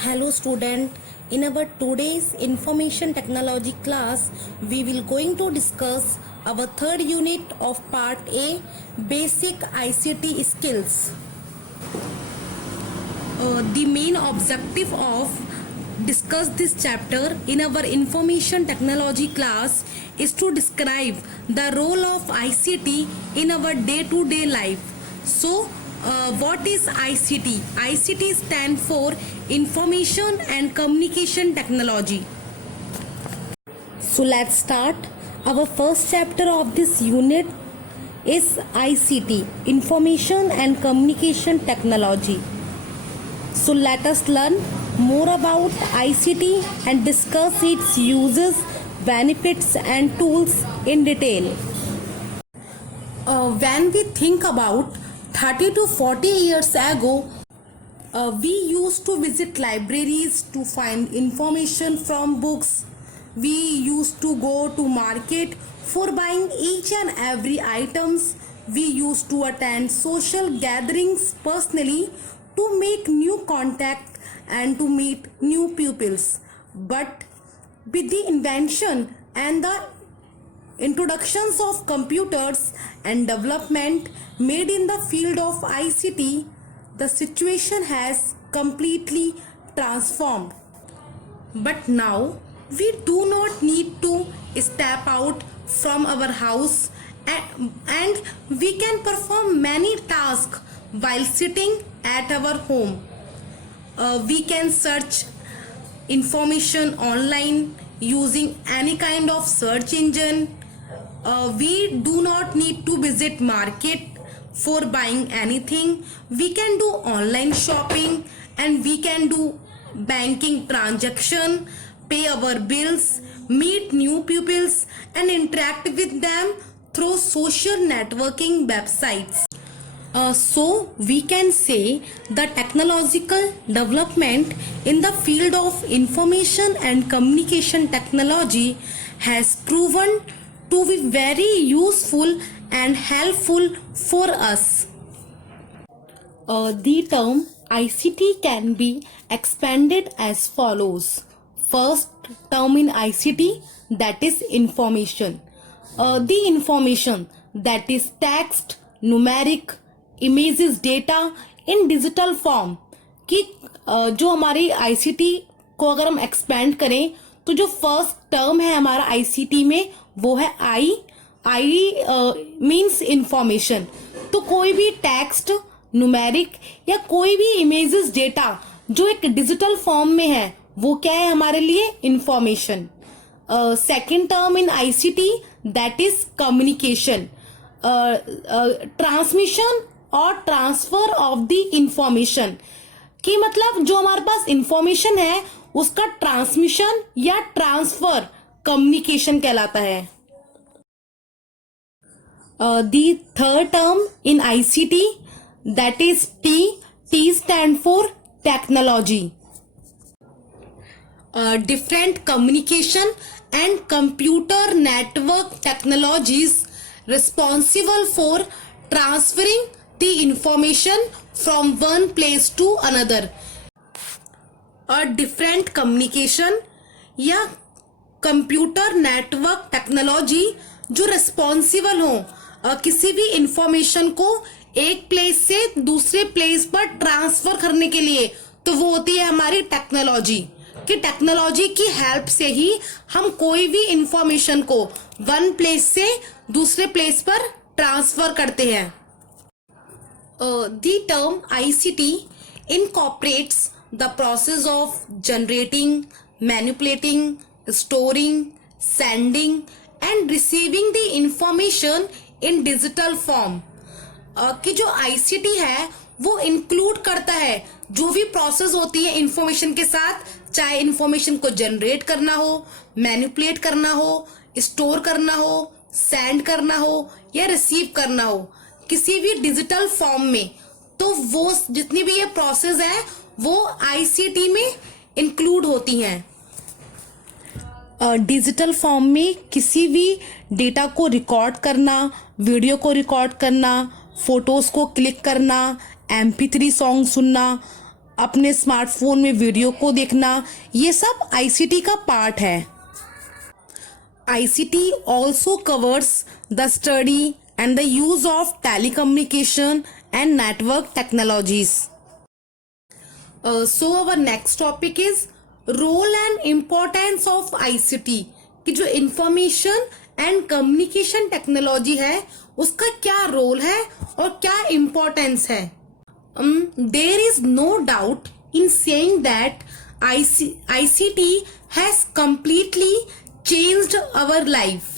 Hello student, in our today's information technology class we will going to discuss our third unit of part A, basic ICT skills. The main objective of discuss this chapter in our information technology class is to describe the role of ICT in our day-to-day life. So what is ICT? ICT stand for Information and Communication Technology. So let's start. Our first chapter of this unit is ICT, Information and Communication Technology. So let us learn more about ICT and discuss its uses, benefits and tools in detail. When we think about 30 to 40 years ago, we used to visit libraries to find information from books. We used to go to market for buying each and every items. We used to attend social gatherings personally to make new contact and to meet new pupils. But with the invention and the introductions of computers and development made in the field of ICT, the situation has completely transformed. But now we do not need to step out from our house and we can perform many tasks while sitting at our home. We can search information online using any kind of search engine. We do not need to visit market for buying anything. We can do online shopping and we can do banking transaction, pay our bills, meet new pupils and interact with them through social networking websites. So we can say the technological development in the field of information and communication technology has proven to be very useful and helpful for us. The term ICT can be expanded as follows. First term in ICT, that is information. The information that is text, numeric, images, data in digital form. कि जो हमारी ICT को अगर हम expand करें तो जो first term है हमारा ICT में वो है आई मीन्स इंफॉर्मेशन. तो कोई भी टेक्स्ट, न्यूमेरिक या कोई भी इमेजेस, डेटा जो एक डिजिटल फॉर्म में है वो क्या है हमारे लिए? Information. Second term in ICT that is communication, transmission और ट्रांसफर ऑफ द इंफॉर्मेशन. कि मतलब जो हमारे पास इंफॉर्मेशन है उसका ट्रांसमिशन या ट्रांसफर कम्युनिकेशन कहलाता है. The third term in ICT, that is T stand for technology. Different communication and computer network technologies responsible for transferring the information from one place to another. A different communication या computer network technology जो responsible हो किसी भी information को एक place से दूसरे place पर ट्रांसफर करने के लिए, तो वो होती है हमारी टेक्नोलॉजी. कि टेक्नोलॉजी की हेल्प से ही हम कोई भी इंफॉर्मेशन को वन प्लेस से दूसरे प्लेस पर ट्रांसफर करते हैं. The term ICT incorporates the process of generating, manipulating, storing, sending end receiving the information in digital form. कि जो आईसीटी है वो इंक्लूड करता है जो भी प्रोसेस होती है इंफॉर्मेशन के साथ, चाहे इंफॉर्मेशन को जनरेट करना हो, मैनिपुलेट करना हो, स्टोर करना हो, सेंड करना हो या रिसीव करना हो किसी भी डिजिटल फॉर्म में. तो वो जितनी भी ये प्रोसेस है वो आईसीटी में इंक्लूड होती हैं. डिजिटल फॉर्म में किसी भी डेटा को रिकॉर्ड करना, वीडियो को रिकॉर्ड करना, फोटोज को क्लिक करना, MP3 सॉन्ग सुनना, अपने स्मार्टफोन में वीडियो को देखना, ये सब आईसीटी का पार्ट है। ICT also covers the study and the use of telecommunication and network technologies. So our next topic is role and importance of ICT कि जो information and communication technology है उसका क्या रोल है और क्या importance है। There is no doubt in saying that ICT has completely changed our life.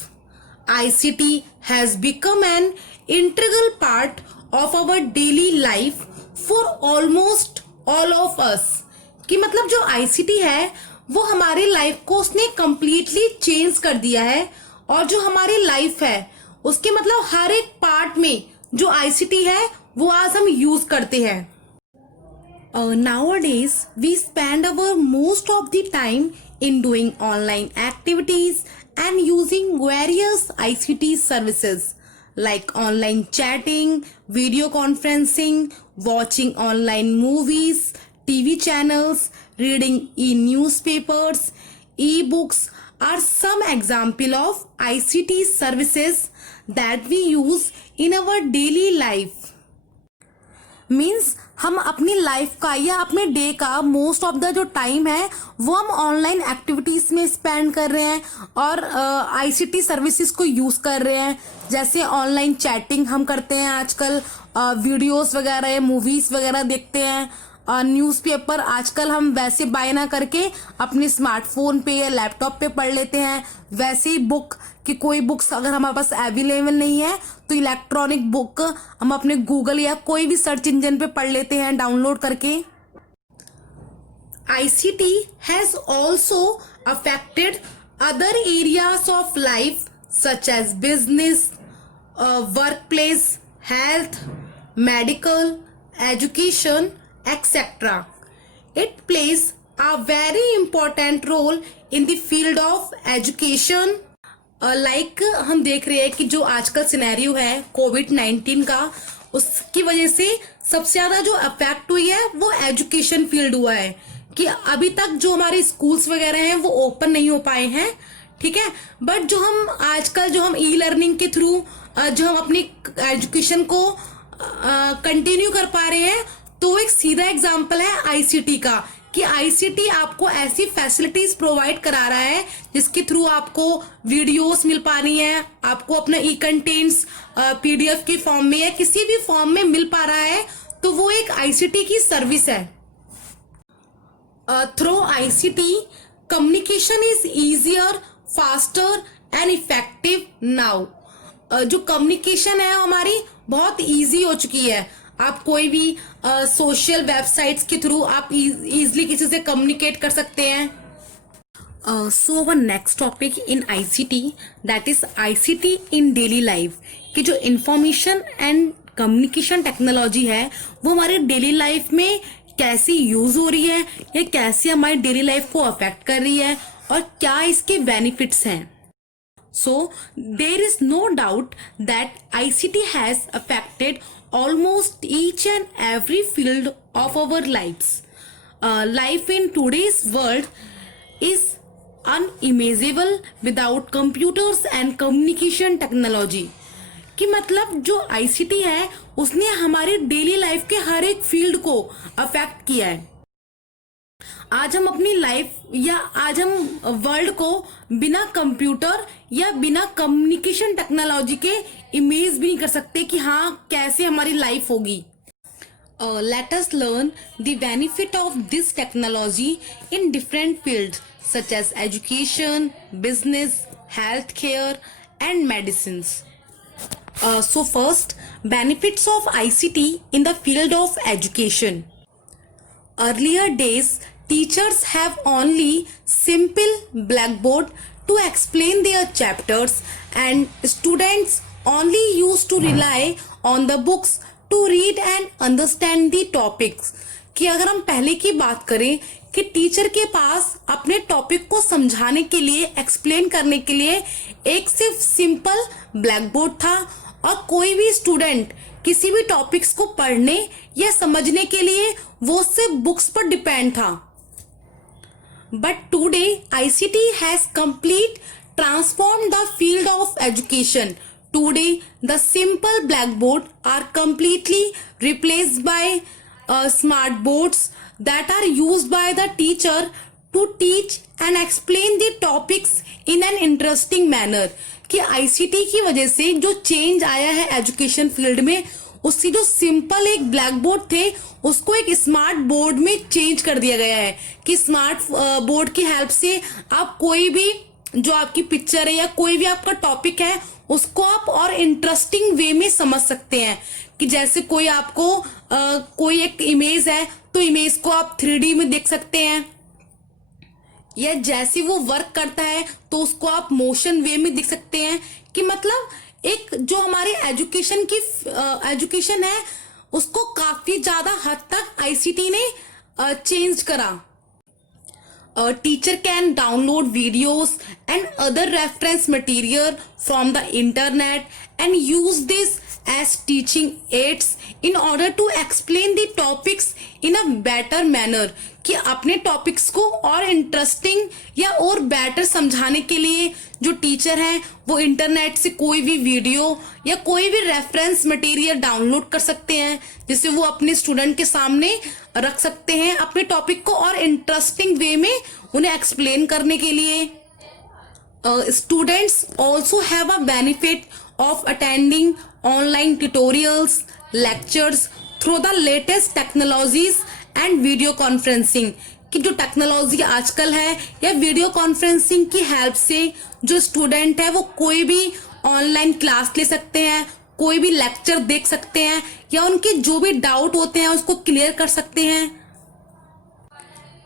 ICT has become an integral part of our daily life for almost all of us. कि मतलब जो ICT है वो हमारी लाइफ को उसने completely change कर दिया है और जो हमारी लाइफ है उसके मतलब हर एक पार्ट में जो ICT है वो आज हम यूज करते हैं। Nowadays we spend our most of the time in doing online activities and using various ICT services like online chatting, video conferencing, watching online movies, TV channels, reading e-newspapers, e-books are some example of ICT services that we use in our daily life. Means हम अपनी life का या अपने day का most of the जो time है वो हम ऑनलाइन एक्टिविटीज में स्पेंड कर रहे हैं और आईसीटी सर्विसेज को यूज कर रहे हैं। जैसे ऑनलाइन चैटिंग हम करते हैं आजकल, वीडियोस वगैरह, मूवीज वगैरह देखते हैं, न्यूज़पेपर आजकल हम वैसे बाय ना करके अपने स्मार्टफोन पे या लैपटॉप पे पढ़ लेते हैं। वैसे ही बुक कि कोई बुक्स अगर हमारे पास अवेलेबल नहीं है तो इलेक्ट्रॉनिक बुक हम अपने गूगल या कोई भी सर्च इंजन पे पढ़ लेते हैं डाउनलोड करके। ICT has also affected other areas of life such as business, workplace, health, medical, education, etc. It plays a very important role in the field of education. Like हम देख रहे हैं कि जो आजकल सिनेरियो है कोविड-19 का, उसकी वजह से सबसे ज्यादा जो अफेक्ट हुई है वो एजुकेशन फील्ड हुआ है कि अभी तक जो हमारे स्कूल्स वगैरह हैं वो ओपन नहीं हो पाए हैं, ठीक है। बट जो हम आजकल जो हम ई लर्निंग के थ्रू जो हम अपनी एजुकेशन को कंटिन्यू कर पा रहे हैं, तो एक सीधा एग्जाम्पल है आईसीटी का कि आईसीटी आपको ऐसी फैसिलिटीज प्रोवाइड करा रहा है जिसके थ्रू आपको वीडियोस मिल पा रही हैं, आपको अपना ई कंटेंट्स पीडीएफ के फॉर्म में या किसी भी फॉर्म में मिल पा रहा है, तो वो एक आईसीटी की सर्विस है। Through ICT communication is easier, faster and effective now. जो कम्युनिकेशन है हमारी बहुत इजी हो चुकी है। आप कोई भी सोशल वेबसाइट्स के थ्रू आप इजिली किसी से कम्युनिकेट कर सकते हैं। So our next topic in ICT that is ICT in daily life कि जो इंफॉर्मेशन एंड कम्युनिकेशन टेक्नोलॉजी है वो हमारे डेली लाइफ में कैसी यूज हो रही है या कैसे हमारी डेली लाइफ को अफेक्ट कर रही है और क्या इसके बेनिफिट्स हैं। So there is no doubt that ICT has affected almost each and every field of our lives. Life in today's world is unimaginable without computers and communication technology. कि मतलब जो ICT है उसने हमारी डेली लाइफ के हर एक field को affect किया है। आज हम अपनी लाइफ या आज हम वर्ल्ड को बिना कंप्यूटर या बिना कम्युनिकेशन टेक्नोलॉजी के इमेज भी नहीं कर सकते कि हाँ कैसे हमारी लाइफ होगी। Let us learn the benefit of this technology in different fields such as education, business, health care and medicines. So first, benefits of ICT in the field of education. Earlier days, teachers have only simple blackboard to explain their chapters and students only used to rely on the books to read and understand the topics. कि अगर हम पहले की बात करें कि teacher के पास अपने टॉपिक को समझाने के लिए, एक्सप्लेन करने के लिए एक सिर्फ सिंपल ब्लैक बोर्ड था और कोई भी स्टूडेंट किसी भी टॉपिक्स को पढ़ने या समझने के लिए वो सिर्फ बुक्स पर डिपेंड था। But today ICT has complete transformed the field of education. Today, the simple blackboard are completely replaced by smart boards that are used by the teacher to teach and explain the topics in an interesting manner. कि ICT की वजह से जो change आया है education field में, उसकी जो सिंपल एक ब्लैक बोर्ड थे उसको एक स्मार्ट बोर्ड में चेंज कर दिया गया है कि स्मार्ट बोर्ड की हेल्प से आप कोई भी जो आपकी पिक्चर है या कोई भी आपका टॉपिक है उसको आप और इंटरेस्टिंग वे में समझ सकते हैं। कि जैसे कोई आपको कोई एक इमेज है तो इमेज को आप 3D में देख सकते हैं, या जैसे वो वर्क करता है तो उसको आप मोशन वे में देख सकते हैं। कि मतलब एक जो हमारी एजुकेशन है उसको काफी ज्यादा हद तक ICT ने चेंज करा। A teacher can download videos and other reference material from the internet and use this as teaching aids in order to explain the topics in a better manner. कि अपने टॉपिक्स को और interesting या और better समझाने के लिए जो टीचर हैं वो इंटरनेट से कोई भी वीडियो या कोई भी रेफरेंस मटेरियल डाउनलोड कर सकते हैं, जिसे वो अपने स्टूडेंट के सामने रख सकते हैं अपने टॉपिक को और इंटरेस्टिंग वे में उन्हें एक्सप्लेन करने के लिए। Students also have a benefit of attending online tutorials lectures through the latest technologies and video conferencing. कि जो टेक्नोलॉजी आजकल है या वीडियो कॉन्फ्रेंसिंग की हेल्प से जो स्टूडेंट है वो कोई भी ऑनलाइन क्लास ले सकते हैं, कोई भी लेक्चर देख सकते हैं या उनके जो भी डाउट होते हैं उसको क्लियर कर सकते हैं।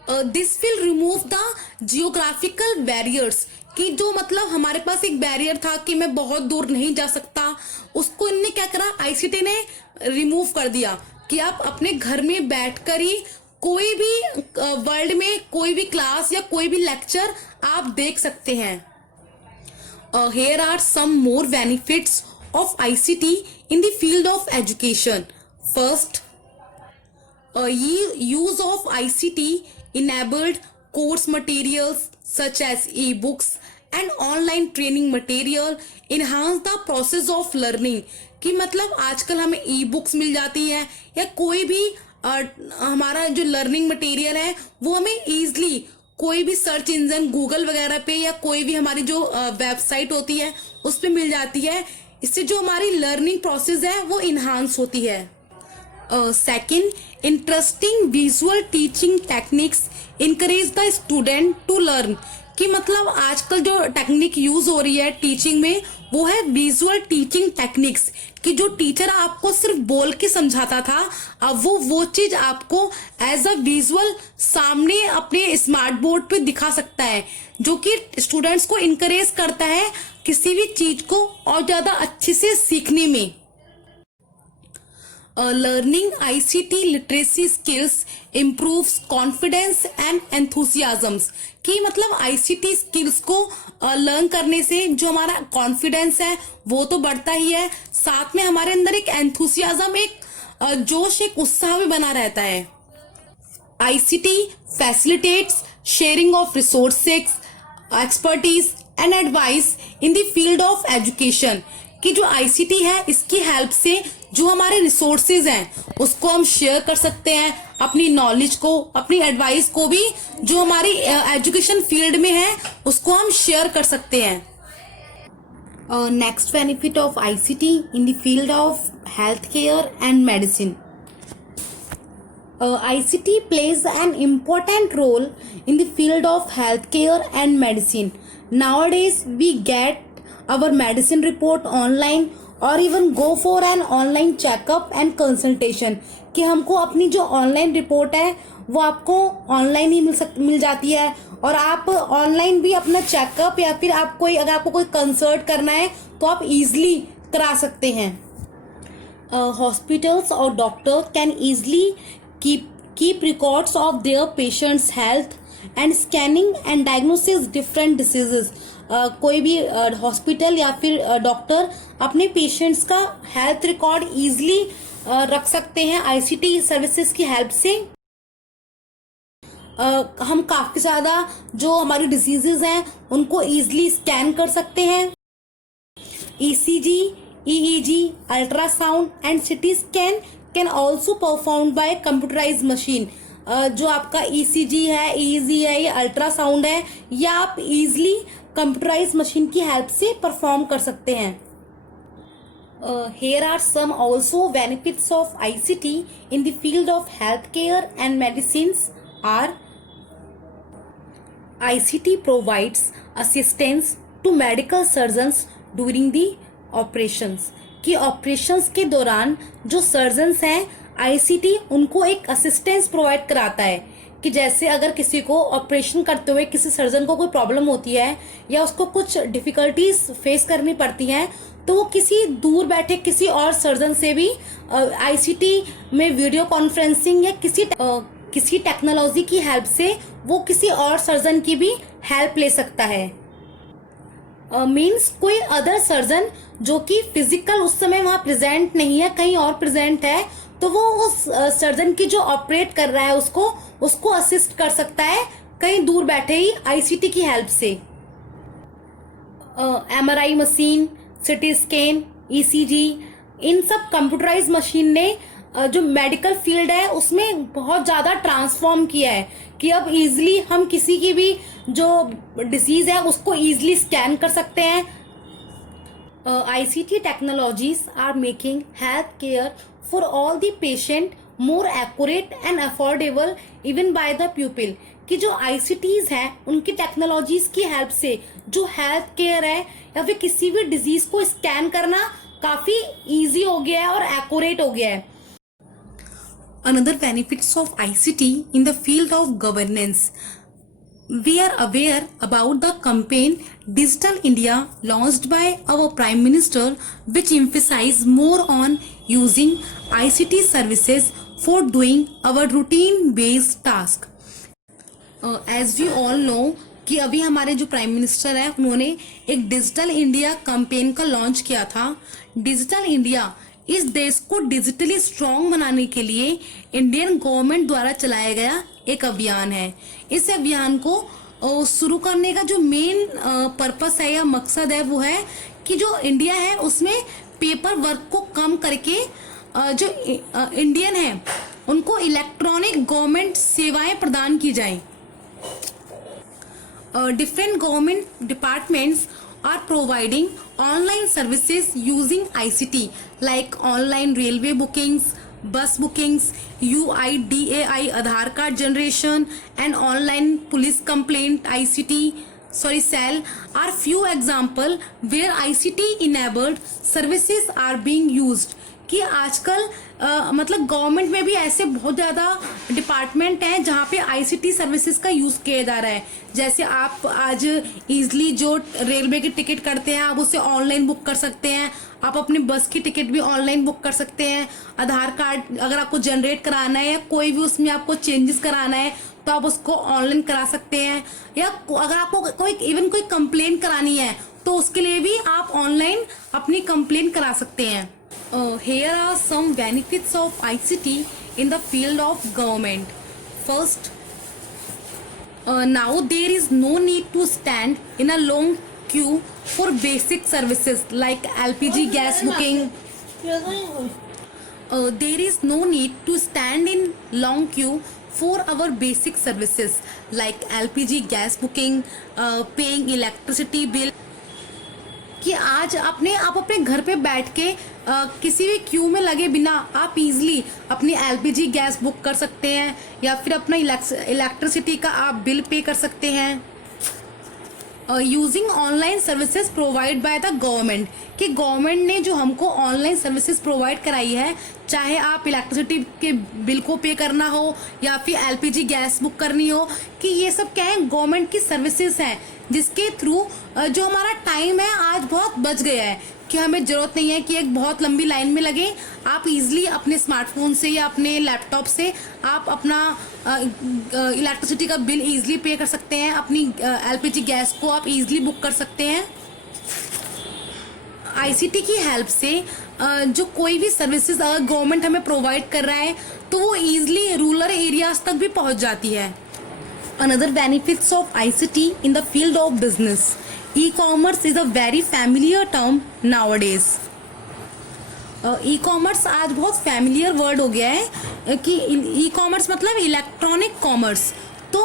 This will remove the geographical barriers. कि जो मतलब हमारे पास एक बैरियर था कि मैं बहुत दूर नहीं जा सकता, उसको इनने क्या करा, ICT ने रिमूव कर दिया कि आप अपने घर में बैठकर ही कोई भी वर्ल्ड में कोई भी क्लास या कोई भी लेक्चर आप देख सकते हैं। Here are some more benefits of ICT in the field of education. First, use of ICT enabled course materials such as e-books and online training material enhance the process of learning. कि मतलब आजकल हमें e-books मिल जाती है या कोई भी हमारा जो लर्निंग मटेरियल है वो हमें इजीली कोई भी सर्च इंजन गूगल वगैरह पे या कोई भी हमारी जो वेबसाइट होती है उस पे मिल जाती है। इससे जो हमारी लर्निंग प्रोसेस है वो इन्हांस होती है। Second, interesting visual teaching techniques encourage the student to learn. कि मतलब आजकल जो टेक्निक यूज हो रही है टीचिंग में वो है विजुअल टीचिंग टेक्निक्स। कि जो टीचर आपको सिर्फ बोल के समझाता था अब वो चीज आपको एज अ विजुअल सामने अपने स्मार्ट बोर्ड पे दिखा सकता है, जो कि स्टूडेंट्स को इनकरेज करता है किसी भी चीज को और ज्यादा अच्छे से सीखने में। Learning ICT literacy skills improves confidence and enthusiasms। कि मतलब ICT skills को लर्न करने से जो हमारा कॉन्फिडेंस है वो तो बढ़ता ही है, साथ में हमारे अंदर एक एंथुसियाज्म, एक जोश, एक उत्साह भी बना रहता है। ICT facilitates sharing of resources, expertise and advice in the field of education। कि जो ICT है इसकी हेल्प से जो हमारे रिसोर्सेज हैं उसको हम शेयर कर सकते हैं, अपनी नॉलेज को, अपनी एडवाइस को भी जो हमारी एजुकेशन फील्ड में है उसको हम शेयर कर सकते हैं। Next benefit of ICT in the field of health care and medicine. ICT plays an important role in the field of healthcare and medicine. Nowadays, we get our medicine report online or even go for an online checkup and consultation। कि हमको अपनी जो online report है वो आपको online ही मिल जाती है और आप ऑनलाइन भी अपना चेकअप या फिर अगर आपको कोई कंसल्ट करना है तो आप इजीली करा सकते हैं। हॉस्पिटल्स और doctor can easily keep records of their patients' health and scanning and diagnosis different diseases। कोई भी हॉस्पिटल या फिर डॉक्टर अपने पेशेंट्स का हेल्थ रिकॉर्ड इजीली रख सकते हैं आईसीटी सर्विसेज की हेल्प से। हम काफ़ी ज़्यादा जो हमारी डिजीजेज हैं उनको ईजिली स्कैन कर सकते हैं। ECG, EEG, ultrasound and CT scan can also perform by computerise machine. जो आपका ईसीजी है, ईईजी है, ये अल्ट्रासाउंड है, या आप इजीली कंप्यूटराइज मशीन की हेल्प से परफॉर्म कर सकते हैं। Here are some also benefits of ICT in the field of healthcare and medicines are: ICT provides assistance to medical surgeons during the operations। कि ऑपरेशंस के दौरान जो सर्जन्स हैं आईसीटी उनको एक असिस्टेंस प्रोवाइड कराता है कि जैसे अगर किसी को ऑपरेशन करते हुए किसी सर्जन को कोई प्रॉब्लम होती है या उसको कुछ डिफिकल्टीज फेस करनी पड़ती हैं तो वो किसी दूर बैठे किसी और सर्जन से भी आईसीटी में वीडियो कॉन्फ्रेंसिंग या किसी टेक्नोलॉजी की हेल्प से वो किसी और सर्जन की भी हेल्प ले सकता है। मीन्स कोई अदर सर्जन जो कि फिजिकल उस समय वहां प्रेजेंट नहीं है, कहीं और प्रेजेंट है, तो वो उस सर्जन की जो ऑपरेट कर रहा है उसको असिस्ट कर सकता है कहीं दूर बैठे ही आईसीटी की हेल्प से। MRI machine, CT scan, ECG, इन सब कंप्यूटराइज मशीन ने जो मेडिकल फील्ड है उसमें बहुत ज़्यादा ट्रांसफॉर्म किया है कि अब इजीली हम किसी की भी जो डिजीज है उसको इजीली स्कैन कर सकते हैं। ICT technologies are making health care for all the patient more accurate and affordable even by the pupil। कि जो ICTs हैं उनकी टेक्नोलॉजीज की हेल्प से जो हेल्थ केयर है या फिर किसी भी डिजीज को स्कैन करना काफी इजी हो गया है और एक्यूरेट हो गया है। Another benefits of ICT in the field of governance: we are aware about the campaign Digital India launched by our Prime Minister, which emphasize more on using ICT services for doing our routine based task। As we all know कि अभी हमारे जो prime minister है उन्होंने एक digital India campaign का launch किया था। डिजिटल इंडिया इस देश को डिजिटली स्ट्रांग बनाने के लिए इंडियन गवर्नमेंट द्वारा चलाया गया एक अभियान है। इस अभियान को शुरू करने का जो मेन पर्पस है या मकसद है वो है कि जो इंडिया है उसमें पेपर वर्क को कम करके जो इंडियन है उनको इलेक्ट्रॉनिक गवर्नमेंट सेवाएं प्रदान की जाएं। Different government departments are providing online services using ICT like online railway bookings, bus bookings, UIDAI Aadhaar card generation and online police complaint cell are few example where ICT enabled services are being used। कि आजकल मतलब government में भी ऐसे बहुत ज़्यादा department हैं जहाँ पे आईसीटी सर्विसेज का यूज़ किया जा रहा है। जैसे आप आज इजीली जो रेलवे की टिकट करते हैं आप उसे ऑनलाइन बुक कर सकते हैं, आप अपनी बस की टिकट भी ऑनलाइन बुक कर सकते हैं। आधार कार्ड अगर आपको जनरेट कराना है या कोई भी उसमें आपको चेंजेस कराना है तो आप उसको ऑनलाइन करा सकते हैं, या अगर आपको कोई कंप्लेन करानी है तो उसके लिए भी आप ऑनलाइन अपनी कंप्लेन करा सकते हैं। Here are some benefits of ICT in the field of government. First, now there is no need to stand in a long queue for basic services like LPG gas booking. There is no need to stand in long queue for our basic services like LPG gas booking, paying electricity bill। कि आज आप अपने घर पे बैठ के किसी भी क्यू में लगे बिना आप इजीली अपनी एलपीजी गैस बुक कर सकते हैं या फिर अपना इलेक्ट्रिसिटी का आप बिल पे कर सकते हैं। Using online services provide by the government, कि गवर्नमेंट ने जो हमको ऑनलाइन सर्विसेज प्रोवाइड कराई है, चाहे आप इलेक्ट्रिसिटी के बिल को पे करना हो या फिर एलपीजी गैस बुक करनी हो, कि ये सब क्या है गवर्नमेंट की सर्विसेज हैं जिसके थ्रू जो हमारा टाइम है आज बहुत बच गया है कि हमें ज़रूरत नहीं है कि एक बहुत लंबी लाइन में लगे। आप इजीली अपने स्मार्टफोन से या अपने लैपटॉप से आप अपना इलेक्ट्रिसिटी का बिल इजीली पे कर सकते हैं, अपनी एलपीजी गैस को आप इजीली बुक कर सकते हैं। आईसीटी की हेल्प से जो कोई भी सर्विसेज अगर गवर्नमेंट हमें प्रोवाइड कर रहा है तो वो ईजिली रूरल एरियाज तक भी पहुंच जाती है। Another benefits of ICT in the field of business, e commerce is a very familiar term nowadays. E commerce आज बहुत फैमिलियर वर्ड हो गया है कि ई कॉमर्स मतलब इलेक्ट्रॉनिक कॉमर्स। तो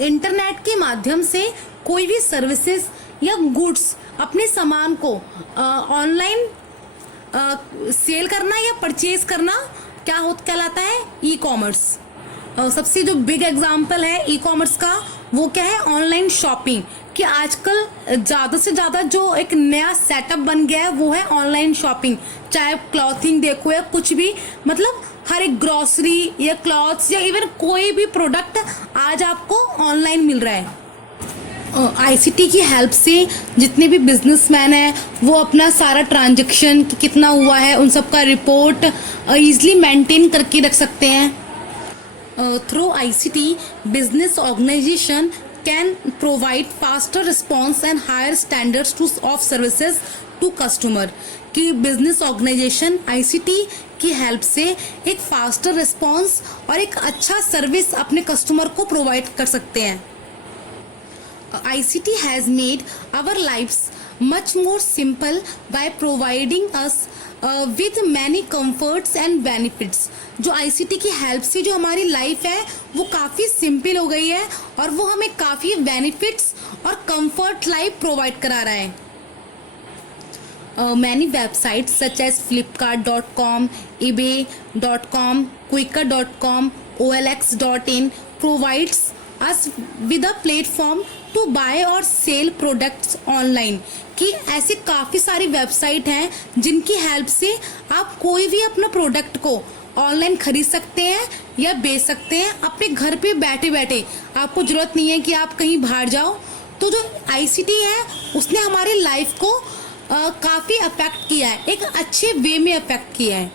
इंटरनेट के माध्यम से कोई भी सर्विसेज या गुड्स अपने सामान को ऑनलाइन सेल करना या परचेज करना कहलाता है ई कॉमर्स। सबसे जो बिग एग्जांपल है ई कॉमर्स का वो क्या है, ऑनलाइन शॉपिंग। कि आजकल ज़्यादा से ज़्यादा जो एक नया सेटअप बन गया है वो है ऑनलाइन शॉपिंग। चाहे क्लॉथिंग देखो या कुछ भी, मतलब हर एक ग्रॉसरी या क्लॉथ्स या इवन कोई भी प्रोडक्ट आज आपको ऑनलाइन मिल रहा है। आईसीटी की हेल्प से जितने भी बिजनेसमैन हैं वो अपना सारा ट्रांजैक्शन कितना हुआ है उन सब का रिपोर्ट ईजिली मेंटेन करके रख सकते हैं। Through ICT business organisation can provide faster response and higher standards of services to customer। कि बिजनेस ऑर्गेनाइजेशन आईसीटी की हेल्प से एक फास्टर रिस्पॉन्स और एक अच्छा सर्विस अपने कस्टमर को प्रोवाइड कर सकते हैं। ICT has made our lives much more simple by providing us with many comforts and benefits। जो ICT की हेल्प से जो हमारी लाइफ है वो काफ़ी सिंपल हो गई है और वो हमें काफ़ी बेनिफिट्स और कंफर्ट लाइफ प्रोवाइड करा रहा है। Many websites such as flipkart.com, ebay.com, quikr.com, olx.in provides us with a platform to buy or sell products online। कि ऐसी काफ़ी सारी वेबसाइट हैं जिनकी हेल्प से आप कोई भी अपना प्रोडक्ट को ऑनलाइन खरीद सकते हैं या बेच सकते हैं अपने घर पे बैठे बैठे। आपको ज़रूरत नहीं है कि आप कहीं बाहर जाओ। तो जो आईसीटी है उसने हमारी लाइफ को काफ़ी अफेक्ट किया है, एक अच्छे वे में अफेक्ट किया है।